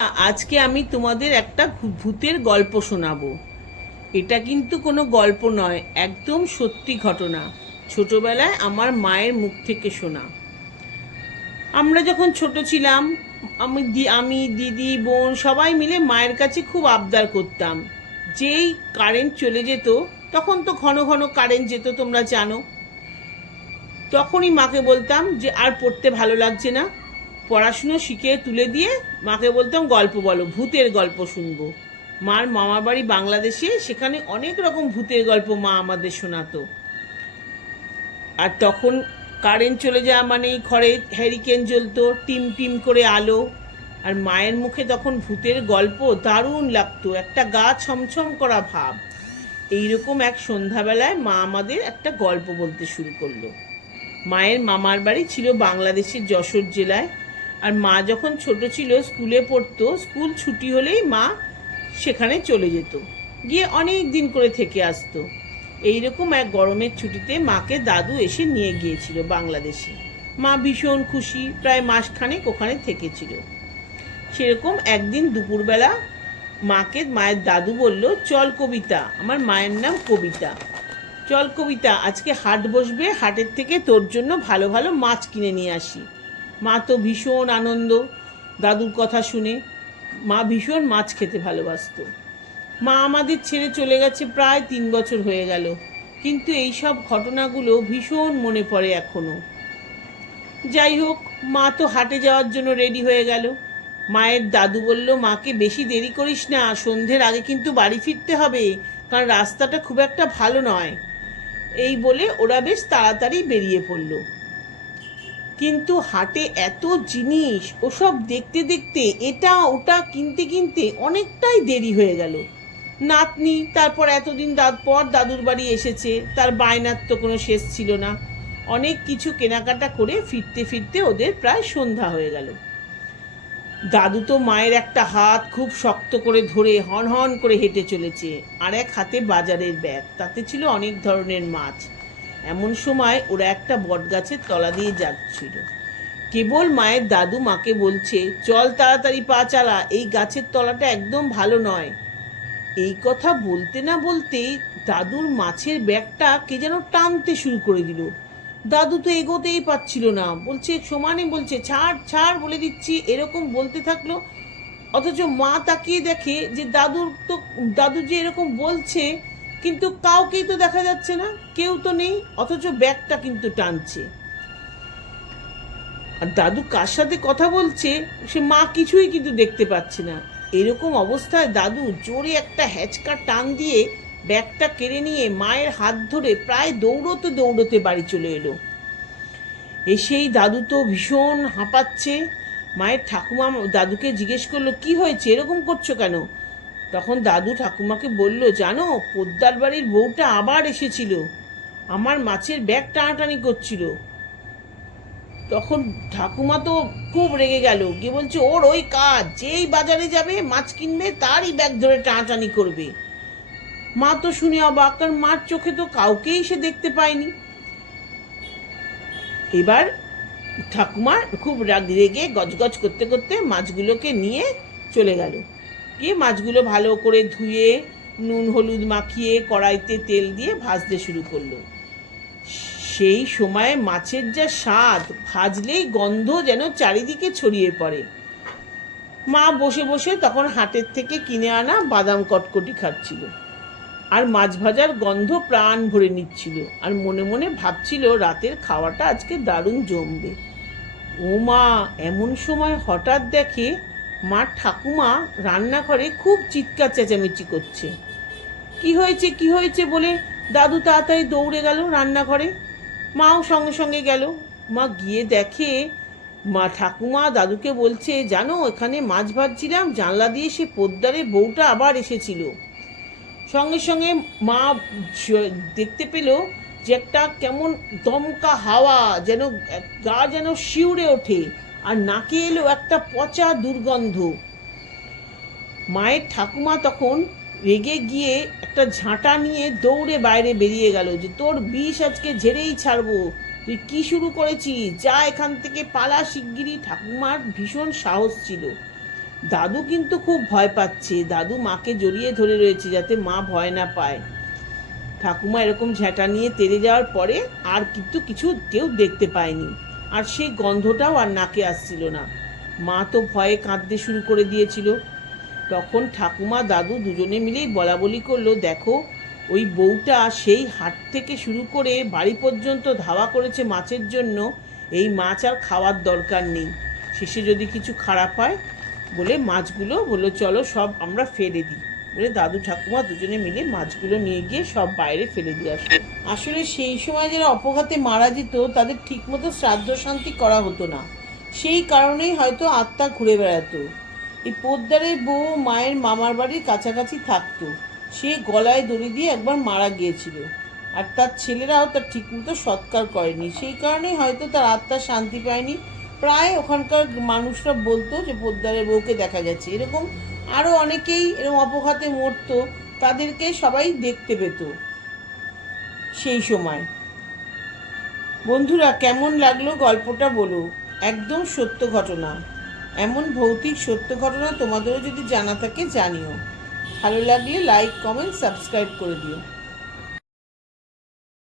আজকে আমি তোমাদের একটা ভূতের গল্প শোনাবো। এটা কিন্তু কোনো গল্প নয়, একদম সত্যি ঘটনা। ছোটবেলায় আমার মায়ের মুখ থেকে শোনা। আমরা যখন ছোট ছিলাম, আমি দিদি বোন সবাই মিলে মায়ের কাছে খুব আবদার করতাম। যেই কারেন্ট চলে যেত, তখন তো ঘন ঘন কারেন্ট যেত, তোমরা জানো। তখনই মাকে বলতাম যে আর পড়তে ভালো লাগছে না, পড়াশুনো শিখে তুলে দিয়ে মাকে বলতাম গল্প বলো, ভূতের গল্প শুনবো। মার মামার বাড়ি বাংলাদেশে, সেখানে অনেক রকম ভূতের গল্প মা আমাদের শোনাতো। আর তখন কারেন্ট চলে যাওয়া মানেই ঘরে হ্যারিকেন জ্বলতো, টিম টিম করে আলো। আর মায়ের মুখে তখন ভূতের গল্প দারুণ লাগতো, একটা গা ছমছম করা ভাব। এইরকম এক সন্ধ্যাবেলায় মা আমাদের একটা গল্প বলতে শুরু করলো। মায়ের মামার বাড়ি ছিল বাংলাদেশের যশোর জেলায়। আর মা যখন ছোট ছিল, স্কুলে পড়তো, স্কুল ছুটি হলেই মা সেখানে চলে যেত, গিয়ে অনেক দিন করে থেকে আসতো। এইরকম এক গরমের ছুটিতে মাকে দাদু এসে নিয়ে গিয়েছিল বাংলাদেশে। মা ভীষণ খুশি, প্রায় মাসখানেক ওখানে থেকেছিল। সেরকম একদিন দুপুরবেলা মায়ের দাদু বলল, চল কবিতা, আমার মায়ের নাম কবিতা, চল কবিতা, আজকে হাট বসবে, হাটের থেকে তোর জন্য ভালো ভালো মাছ কিনে নিয়ে আসি। মা তো ভীষণ আনন্দ দাদুর কথা শুনে। মা ভীষণ মাছ খেতে ভালোবাসতো। মা আমাদের ছেড়ে চলে গেছে, প্রায় 3 বছর হয়ে গেল, কিন্তু এই সব ঘটনাগুলো ভীষণ মনে পড়ে এখনো। যাই হোক, মা তো হাটে যাওয়ার জন্য রেডি হয়ে গেল। মায়ের দাদু বলল, মাকে বেশি দেরি করিস না, সন্ধ্যের আগে কিন্তু বাড়ি ফিরতে হবে, কারণ রাস্তাটা খুব একটা ভালো নয়। এই বলে ওরা বেশ তাড়াতাড়ি বেরিয়ে পড়ল। কিন্তু হাটে এত জিনিস, ওসব দেখতে দেখতে এটা ওটা কিনতে কিনতে অনেকটাই দেরি হয়ে গেল। নাতনি তারপর এতদিন পর দাদুর বাড়ি এসেছে, তার বায়নার তো কোনো শেষ ছিল না। অনেক কিছু কেনাকাটা করে ফিরতে ফিরতে ওদের প্রায় সন্ধ্যা হয়ে গেল। দাদু তো মায়ের একটা হাত খুব শক্ত করে ধরে হন হন করে হেঁটে চলেছে, আর এক হাতে বাজারের ব্যাগ, তাতে ছিল অনেক ধরনের মাছ। এমন সময় ওরা একটা বটগাছের তলা দিয়ে যাচ্ছিল। কেবল মায়ের দাদু মাকে বলছে, চল তাড়াতাড়ি পা চালা, এই গাছের তলাটা একদম ভালো নয়। এই কথা বলতে না বলতেই দাদুর মাছের ব্যাগটা কে যেন টানতে শুরু করে দিল। দাদু তো এগোতেই পারছিল না, বলছে সমানে বলছে, ছাড় ছাড় বলে দিচ্ছি, এরকম বলতে থাকলো। অথচ মা তাকিয়ে দেখে যে দাদু যে এরকম বলছে, কিন্তু কাউকেই তো দেখা যাচ্ছে না, কেউ তো নেই, অথচ ব্যাগটা কিন্তু টানছে। আর দাদু কার সাথে কথা বলছে সে মা কিছুই কিন্তু দেখতে পাচ্ছে না। এরকম অবস্থায় দাদু জোরে একটা হ্যাচকা টান দিয়ে ব্যাগটা কেড়ে নিয়ে মায়ের হাত ধরে প্রায় দৌড়তে দৌড়তে বাড়ি চলে এলো। এসেই দাদু তো ভীষণ হাঁপাচ্ছে। মায়ের ঠাকুমা দাদুকে জিজ্ঞেস করলো, কি হয়েছে, এরকম করছো কেন? তখন দাদু ঠাকুমাকে বলল, জানো, পোদ্দার বাড়ির বউটা আবার এসেছিল, আমার মাছের ব্যাগ টানাটানি করছিল। তখন ঠাকুমা তো খুব রেগে গেল, গিয়ে বলছে, ওর ওই কাজ, যেই বাজারে যাবে মাছ কিনবে তারই ব্যাগ ধরে টানাটানি করবে। মা তো শুনে অবাক, কারণ মার চোখে তো কাউকেই সে দেখতে পায়নি। এবার ঠাকুমার খুব রেগে গজগজ করতে করতে মাছগুলোকে নিয়ে চলে গেল। গিয়ে মাছগুলো ভালো করে ধুয়ে নুন হলুদ মাখিয়ে কড়াইতে তেল দিয়ে ভাজতে শুরু করলো। সেই সময় মাছের যা স্বাদ, ভাজলেই গন্ধ যেন চারিদিকে ছড়িয়ে পড়ে। মা বসে বসে তখন হাটের থেকে কিনে আনা বাদাম কটকটি খাচ্ছিল, আর মাছ ভাজার গন্ধ প্রাণ ভরে নিচ্ছিল, আর মনে মনে ভাবছিল রাতের খাওয়াটা আজকে দারুণ জমবে। ও মা, এমন সময় হঠাৎ দেখে মা ঠাকুমা রান্নাঘরে খুব চিৎকার চেঁচামেচি করছে। কি হয়েছে কি হয়েছে বলে দাদু তাড়াতাড়ি দৌড়ে গেল রান্নাঘরে। মাও সঙ্গে সঙ্গে গেল। মা গিয়ে দেখে ঠাকুমা দাদুকে বলছে, জানো, এখানে মাছ ভাজছিলাম, জানলা দিয়ে সে পোদ্দারের বউটা আবার এসেছিল। সঙ্গে সঙ্গে মা দেখতে পেল যে একটা কেমন দমকা হাওয়া, যেন গা যেন শিউরে ওঠে, আর নাকে এলো একটা পচা দুর্গন্ধ। মায়ের ঠাকুমা তখন রেগে গিয়ে একটা ঝাঁটা নিয়ে দৌড়ে বাইরে বেরিয়ে গেল, যে তোর বিষ আজকে ঝেড়েই ছাড়বো, তুই কি শুরু করেছিস, যা এখান থেকে পালা শিগগিরই। ঠাকুমার ভীষণ সাহস ছিল, দাদু কিন্তু খুব ভয় পাচ্ছে, দাদু মাকে জড়িয়ে ধরে রয়েছে যাতে মা ভয় না পায়। ঠাকুমা এরকম ঝ্যাঁটা নিয়ে তেড়ে যাওয়ার পরে আর কিন্তু কিছু কেউ দেখতে পায়নি, আর সেই গন্ধটাও আর নাকে আসছিল না। মা তো ভয়ে কাঁদতে শুরু করে দিয়েছিল। তখন ঠাকুমা দাদু দুজনে মিলেই বলা বলি করলো, দেখো ওই বউটা সেই হাট থেকে শুরু করে বাড়ি পর্যন্ত ধাওয়া করেছে মাছের জন্য, এই মাছ আর খাওয়ার দরকার নেই, শেষে যদি কিছু খারাপ হয় বলে মাছগুলো বললো চলো সব আমরা ফেলে দিই। বলে দাদু ঠাকুমা দুজনে মিলে মাছগুলো নিয়ে গিয়ে সব বাইরে ফেলে দিয়ে আসলো। আসলে সেই সময় যারা অপঘাতে মারা যেত তাদের ঠিকমতো শ্রাদ্ধ শান্তি করা হতো না, সেই কারণেই হয়তো আত্মা ঘুরে বেড়াতো। এই পোদ্দারের বউ মায়ের মামার বাড়ির কাছাকাছি থাকতো, সে গলায় দড়ি দিয়ে একবার মারা গিয়েছিল, আর তার ছেলেরাও তার ঠিকমতো সৎকার করেনি, সেই কারণেই হয়তো তার আত্মা শান্তি পায়নি। প্রায় ওখানকার মানুষরা বলতো যে পোদ্দারের বউকে দেখা গেছে। এরকম আরও অনেকেই এরকম অপঘাতে মরতো, তাদেরকে সবাই দেখতে পেত সেই সময়। বন্ধুরা, কেমন লাগলো গল্পটা বলো। একদম সত্য ঘটনা। এমন ভৌতিক সত্য ঘটনা তোমাদেরও যদি জানা থাকে জানিও। ভালো লাগলে লাইক, কমেন্ট, সাবস্ক্রাইব করে দিও।